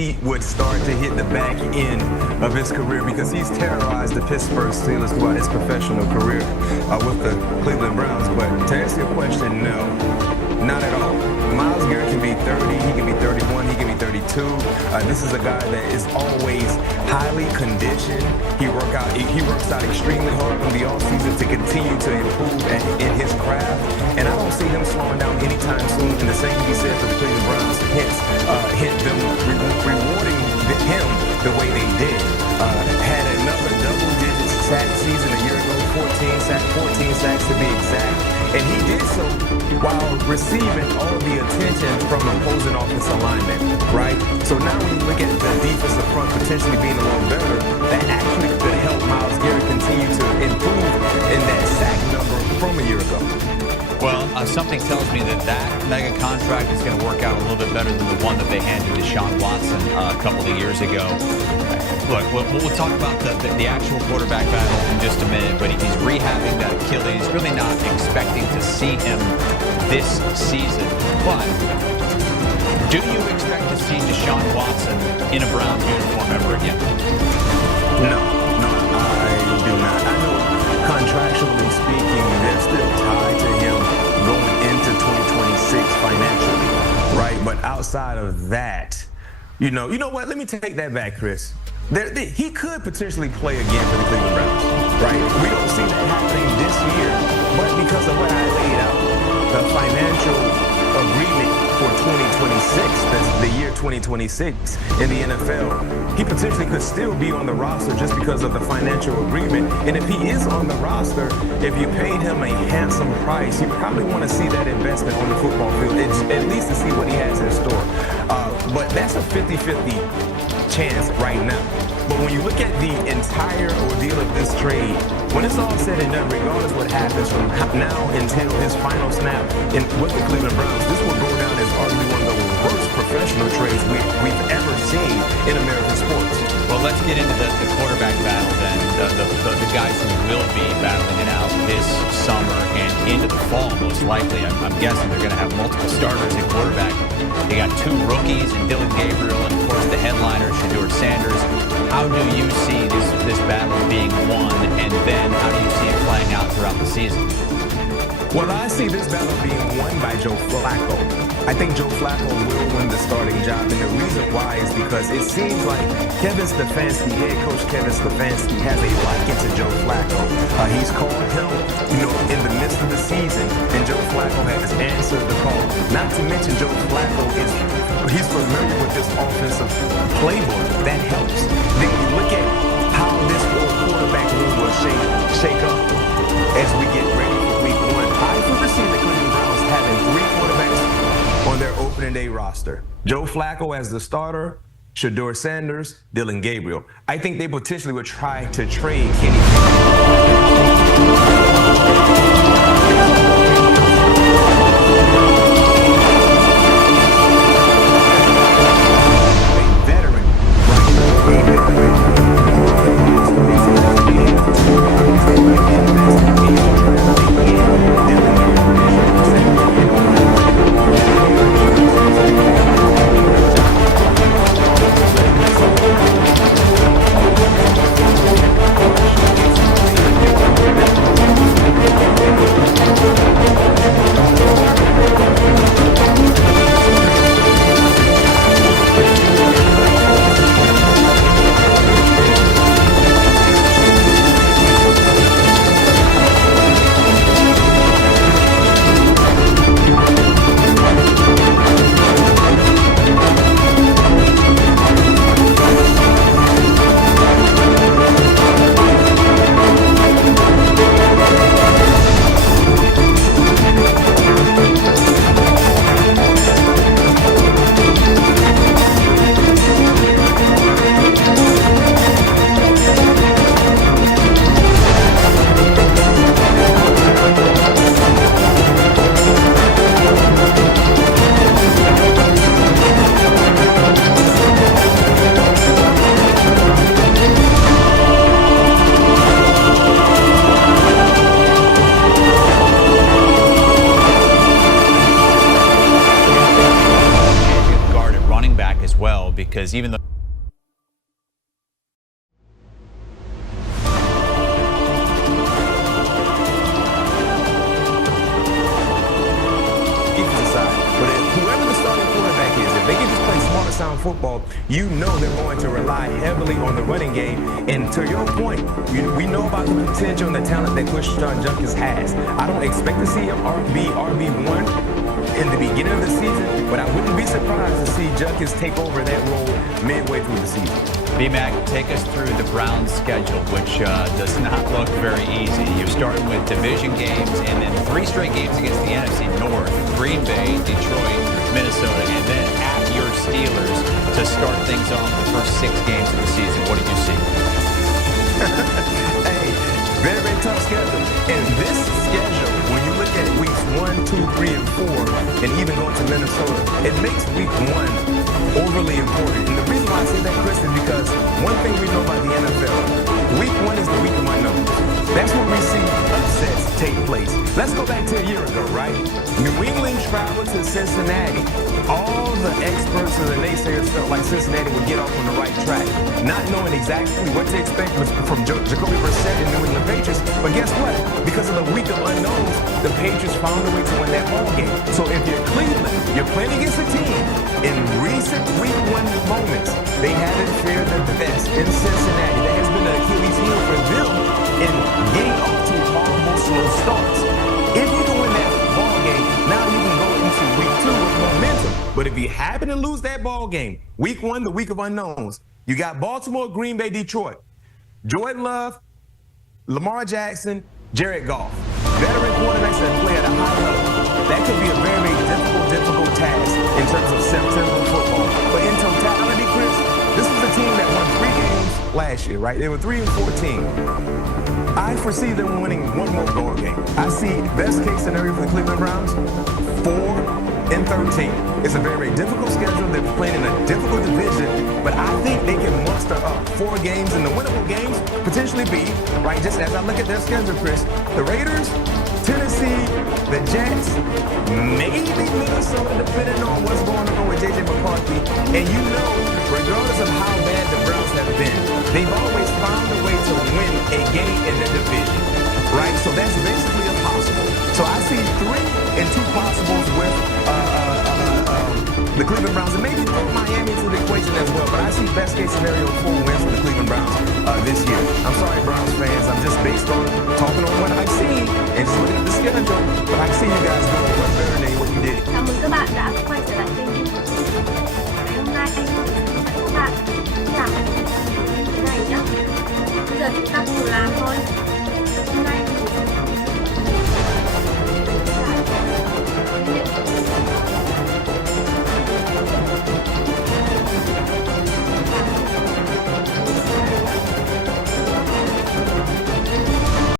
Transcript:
he would start to hit the back end of his career because he's terrorized the Pittsburgh Steelers throughout his professional career with the Cleveland Browns. But to answer your question, no, not at all. Myles Garrett can be 30, he can be 31, he can be 32. This is a guy that is always highly conditioned. He works out extremely hard in the offseason to continue to improve in his craft. And I don't see him slowing down anytime soon. And the same can be said for the Cleveland Browns, hence them rewarding him the way they did. Had another double-digit sack season a year ago, 14 sacks to be exact. And he did so while receiving all the attention from opposing offensive linemen, right? So now when you look at the defensive front potentially being a little better, that actually could help Myles Garrett continue to improve in that sack number from a year ago. Well, something tells me that mega contract is going to work out a little bit better than the one that they handed to Deshaun Watson a couple of years ago. Look, we'll talk about the actual quarterback battle in just a minute, but he's rehabbing that Achilles. Really not expecting to see him this season. But do you expect to see Deshaun Watson in a Browns uniform ever again? No, I do not. I know contractually speaking, they're still tied to him going into 2026 financially, right? But outside of that, you know what? Let me take that back, Chris. He could potentially play again for the Cleveland Browns, right? We don't see that happening this year, but because of what I laid out, the financial agreement for 2026, that's the year 2026 in the NFL, he potentially could still be on the roster just because of the financial agreement. And if he is on the roster, if you paid him a handsome price, you probably want to see that investment on the football field, at least to see what he has in store. But that's a 50-50 chance right now. But when you look at the entire ordeal of this trade, when it's all said and done, regardless what happens from now until his final snap with the Cleveland Browns, this will go down as arguably one of the worst professional trades we've ever seen in American sports. Well, let's get into the quarterback battle then. The guys who will be battling it out this summer and into the fall, most likely. I'm guessing they're going to have multiple starters at quarterback. They got two rookies in Dillon Gabriel and, of course, the headliner, Shedeur Sanders. How do you see this battle being won, and then how do you see it playing out throughout the season? Well, I see this battle being won by Joe Flacco. I think Joe Flacco will win the starting job, and the reason why is because it seems like Kevin Stefanski, head coach Kevin Stefanski, has a liking to Joe Flacco. He's called him, in the midst of the season, and Joe Flacco has answered the call. Not to mention Joe Flacco he's familiar with this offensive playbook. That helps. Then you look at how this whole quarterback room will shake up as we get ready for week one. I foresee the Cleveland Browns having 3 quarterbacks on their opening day roster. Joe Flacco as the starter, Shedeur Sanders, Dillon Gabriel. I think they potentially would try to trade Kenny. because even though whoever the starting quarterback is, if they can just play smarter sound football, you know they're going to rely heavily on the running game. And to your point, we know about the potential and the talent that Christian Jenkins has. I don't expect to see him be RB1 in the beginning of the season, but I wouldn't be surprised to see Jenkins take over that role midway through the season. B-Mac, take us through the Browns' schedule, which does not look very easy. You're starting with division games and then 3 straight games against the NFC North, Green Bay, Detroit, Minnesota, and then at your Steelers to start things off the first 6 games of the season. What do you see? Hey, very, very tough schedule. And this schedule, when you look at weeks 1, 2, 3, and 4, and even going to Minnesota, it makes week 1 overly important. And the reason why I say that, Chris, is because one thing we know about the NFL, week 1 is the week of unknowns. That's when we see upsets take place. Let's go back to a year ago, right? New England traveled to Cincinnati. All the experts and the naysayers felt like Cincinnati would get off on the right track, not knowing exactly what to expect from Jacoby Brissett and New England Patriots. But guess what? Because of the week of unknowns, the Patriots found a way to win that ball game. So if you're Cleveland, you're playing against a team in recent week 1 moments, they haven't fared the best in Cincinnati. That has been the Achilles heel for them in getting off to horrible slow starts. If you can win that ball game, now you can go into week 2 with momentum. But if you happen to lose that ball game, week 1, the week of unknowns, you got Baltimore, Green Bay, Detroit, Jordan Love, Lamar Jackson, Jared Goff, veteran quarterbacks that play at a high level. That could be a very, very difficult task in terms of September football. But in totality, Chris, this was a team that won 3 games last year, right? They were 3-14. I foresee them winning 1 more ball game. I see best case scenario for the Cleveland Browns, 4-13. It's a very, very difficult schedule. They're playing in a difficult division, but I think they can muster up 4 games, and the winnable games potentially be, right, just as I look at their schedule, Chris, the Raiders, Tennessee, the Jets, maybe Minnesota, depending on what's going on with J.J. McCarthy. And you know, regardless of how bad the Browns have been, they've always found a way to win a game in the division, right? So that's basically impossible. So I see 3 and 2 possibles with the Cleveland Browns, and maybe throw Miami into the equation as well. But I see best case scenario 4 wins for the Cleveland Browns this year. I'm sorry, Browns fans. I'm just based on talking on what I've seen and just looking at the schedule. But I see you guys doing much better than what you did. Chào mừng các bạn đã quay trở lại kênh YouTube. Ngày hôm nay anh sẽ dẫn các bạn làm cái này nhé. Bây giờ chúng ta cùng làm thôi. Hôm nay